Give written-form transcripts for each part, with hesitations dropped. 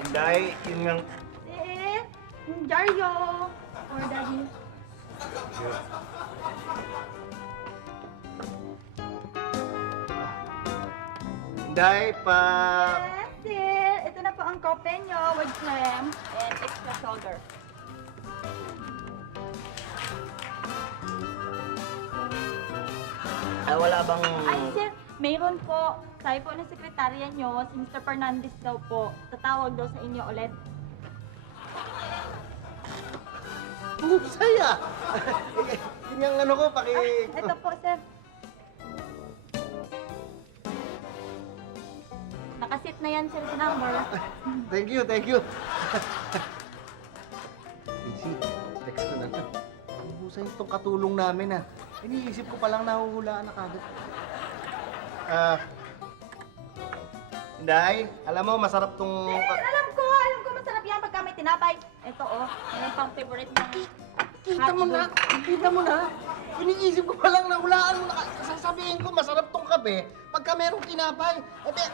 Inday, yun nga. Eh, Dario. Or Daddy. Inday, pa... Yes, sir. Ito na po ang kope nyo with clam and extra shoulder. Ay, wala bang... Ay, sir, mayroon po. Sabi po ng sekretarya nyo, si Mr. Fernandez daw po, tatawag daw sa inyo ulit. Saya! Yun yung ano ko, paki... Ito po, sir. Nakasit na yan, sir, sa number. Thank you, thank you. Easy, text ko na lang. Husay itong katulong namin, ah. Iniisip ko palang nahuhulaan na kagad. Inday, alam mo, masarap tong... Sir, alam ko masarap yan pagka may tinapay. Ito, oh, yan pang favorite ng Kita mo na. Iniisip ko palang nahulaan mo na. Sasabihin ko, masarap tong kape pagka merong tinapay. Ebe,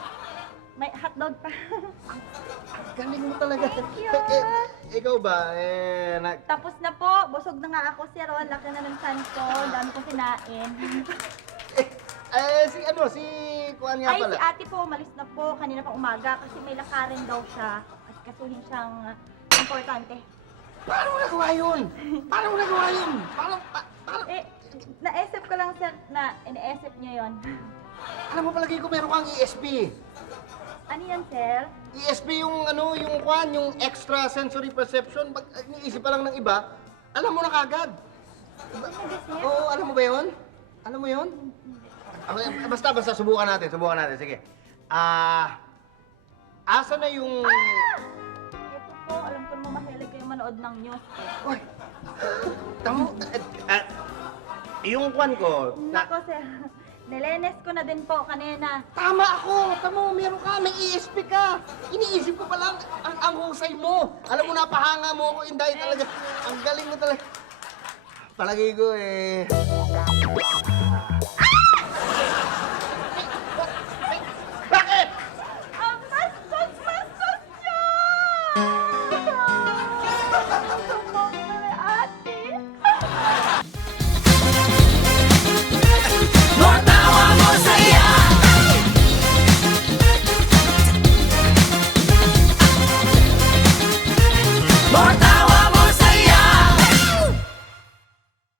May hotdog pa. galing mo talaga. Thank you. Ikaw ba, Tapos na po, busog na nga ako, sir. Oh, laki na ng san ko. Dami ko sinain. si Kuan nga Ay, pala. si ate po, umalis na po kanina pang umaga kasi may lakarin daw siya. At kasuhin siyang importante. Paano mo nagawa yun? Paano? Eh, naisip ko lang, sir, na iniisip niya yon. Alam mo, palagi ko meron kang ESP. Ano yan, sir? ESP yung yung Kuan, yung extra sensory perception. Pag iniisip pa lang ng iba, alam mo na kagad. Hindi, sir. Oo, alam mo ba yun? Alam mo yun? Basta, subukan natin. Sige. Asa na yung... Ito po, alam ko naman mahilig kayo manood ng news. Uy! Tamo... yung Kuan ko... Nako, sir. Nilenes ko na din po kanina. Tama ako! Tamo, meron ka, may ESP ka! Iniisip ko pa lang ang husay mo! Alam mo, napahanga mo ako, Inday, talaga. Ang galing mo talaga. Palagi ko